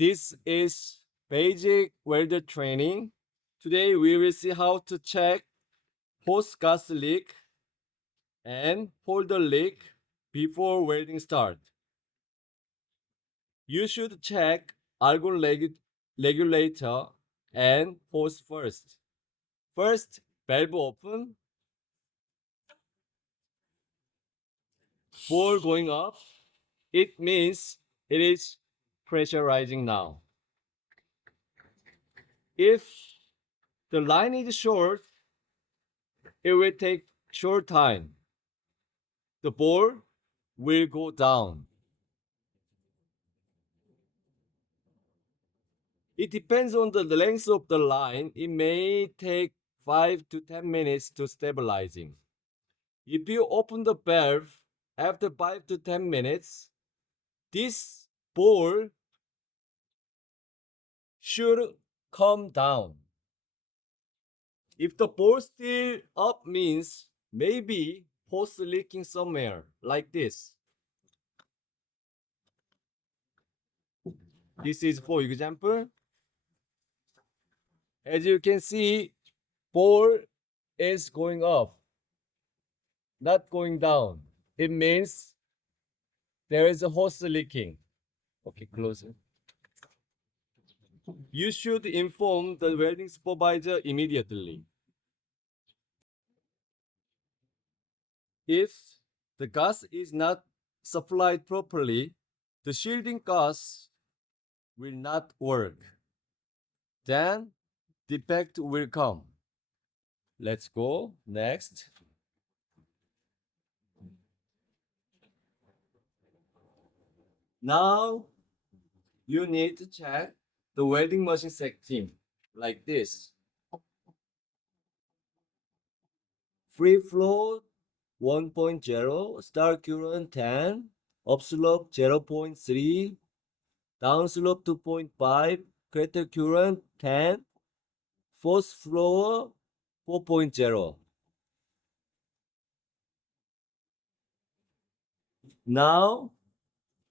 This is basic welder training. Today we will see how to check hose gas leak and holder leak before welding start. You should check argon regulator and hose first. First, valve open, bore going up. It means it is pressurizing now. If the line is short, it will take short time. The bore will go down. It depends on the length of the line. It may take 5 to 10 minutes to stabilizing. If you open the valve after 5 to 10 minutes, this bore should come down. If the bore still up means maybe hose leaking somewhere like this. This is for example. As you can see, bore is going up, not going down. It means there is a hose leaking. Okay, close it. You should inform the welding supervisor immediately. If the gas is not supplied properly, the shielding gas will not work. Then defect will come. Let's go next. Now you need to check the welding machine setting like this. Free flow 1.0, start current 10, upslope 0.3, downslope 2.5, crater current 10, force flow 4.0. Now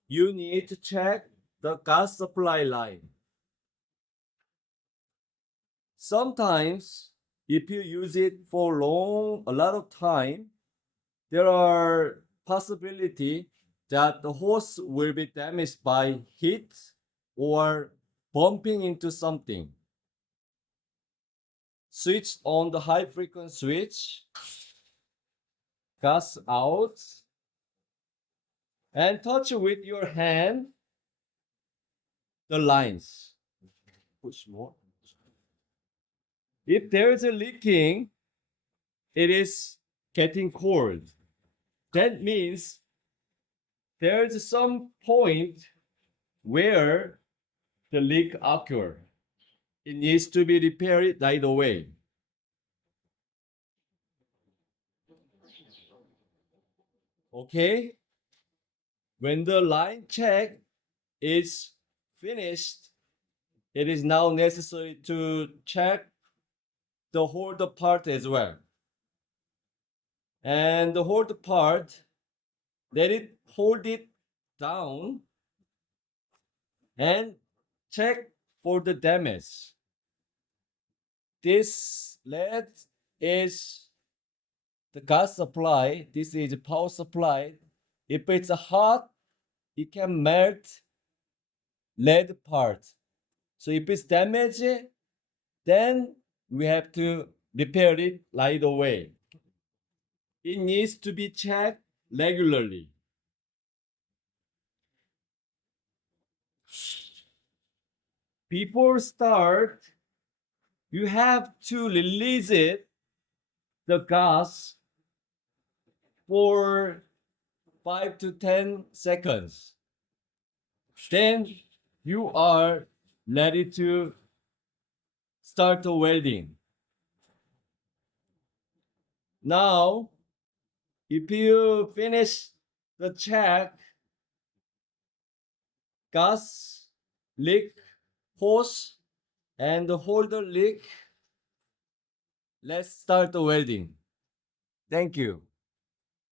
you need to check the gas supply line. Sometimes if you use it for a lot of time, there are possibility that the hose will be damaged by heat or bumping into something. Switch on the high frequency switch, gas out, and touch with your hand the lines. Push more. If there is a leaking, it is getting cold. That means there is some point where the leak occur. It needs to be repaired right away. Okay? When the line check is finished, it is now necessary to check the holder part as well. And the holder part, let it hold it down and check for the damage. This LED is the gas supply. This is power supply. If it's hot, it can melt LED part. So if it's damaged, then we have to repair it right away. It needs to be checked regularly. Before start, you have to release it, the gas, for 5 to 10 seconds. Then you are ready to start the welding. Now, if you finish the check, gas leak, hose, and the holder leak, let's start the welding. Thank you.